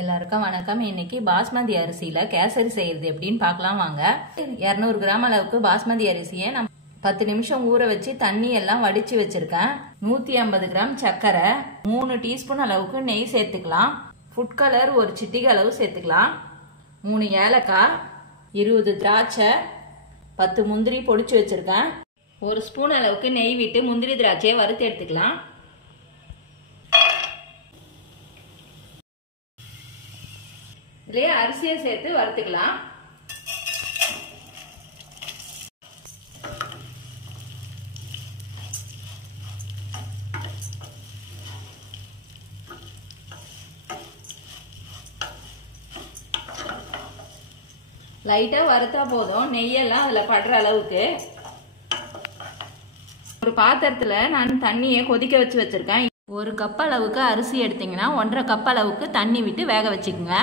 எல்லாருக்கும் வணக்கம். இன்னைக்கு பாஸ்மதி அரிசியில கேசரி செய்யறது எப்படின்னு பார்க்கலாம் வாங்க. 200 கிராம் அளவுக்கு பாஸ்மதி அரிசியை நான் 10 நிமிஷம் ஊற வச்சு தண்ணி எல்லாம் வடிச்சு வச்சிருக்கேன். 150 கிராம் சர்க்கரை, 3 டீஸ்பூன் அளவுக்கு நெய் சேர்த்துக்கலாம். ஃபுட் கலர் ஒரு சிட்டிகை அளவு சேர்த்துக்கலாம். 3 ஏலக்காய், 20 திராட்சை, 10 முந்திரி பொடிச்சு வச்சிருக்கேன். 1 ஸ்பூன் அளவுக்கு நெய் விட்டு முந்திரி திராட்சையை வறுத்து எடுத்துக்கலாம். இதுலயே அரிசியை சேர்த்து வறுத்துக்கலாம். லைட்டா வறுத்தா போதும், நெய்யெல்லாம் அதுல படுற அளவுக்கு. ஒரு பாத்திரத்துல நான் தண்ணியை கொதிக்க வச்சு வச்சிருக்கேன். 1 கப் அளவுக்கு அரிசி எடுத்தீங்கன்னா 1.5 கப் அளவுக்கு தண்ணி விட்டு வேக வச்சுக்கோங்க.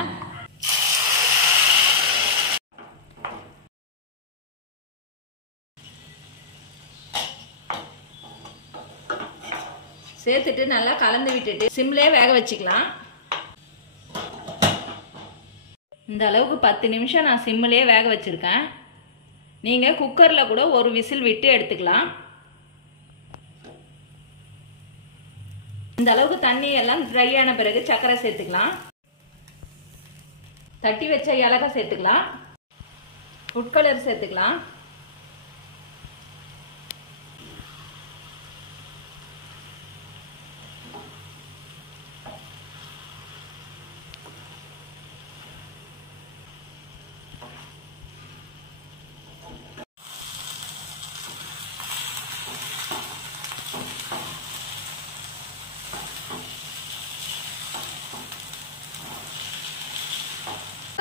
சேர்த்துட்டு நல்லா கலந்து விட்டுட்டு சிம்லே வேக வச்சுக்கலாம். இந்த அளவுக்கு 10 நிமிஷம் நான் சிம்லே வேக வச்சிருக்கேன். நீங்க குக்கர்ல கூட ஒரு விசில் விட்டு எடுத்துக்கலாம். இந்த அளவுக்கு தண்ணி எல்லாம் ட்ரை ஆன பிறகு சர்க்கரை சேர்த்துக்கலாம். தட்டி வச்ச ஏலக்காய் சேர்த்துக்கலாம். ஃபுட் கலர் சேர்த்துக்கலாம்.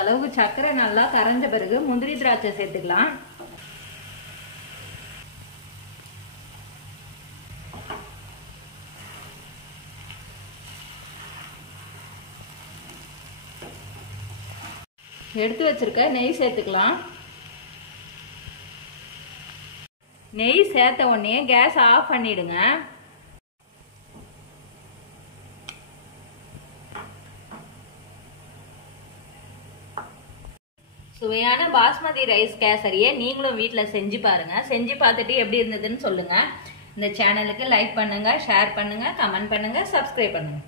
அளவுக்கு சர்க்கரை நல்லா கரைஞ்ச பிறகு முந்திரி திராட்சை சேர்த்துக்கலாம். எடுத்து வச்சிருக்க நெய் சேர்த்துக்கலாம். நெய் சேர்த்த உடனே கேஸ் ஆஃப் பண்ணிடுங்க. சுவையான பாஸ்மதி ரைஸ் கேசரியை நீங்களும் வீட்டில் செஞ்சு பாருங்க. செஞ்சு பார்த்துட்டு எப்படி இருந்ததுன்னு சொல்லுங்க. இந்த சேனலுக்கு லைக் பண்ணுங்க, ஷேர் பண்ணுங்க, கமெண்ட் பண்ணுங்க, சப்ஸ்கிரைப் பண்ணுங்க.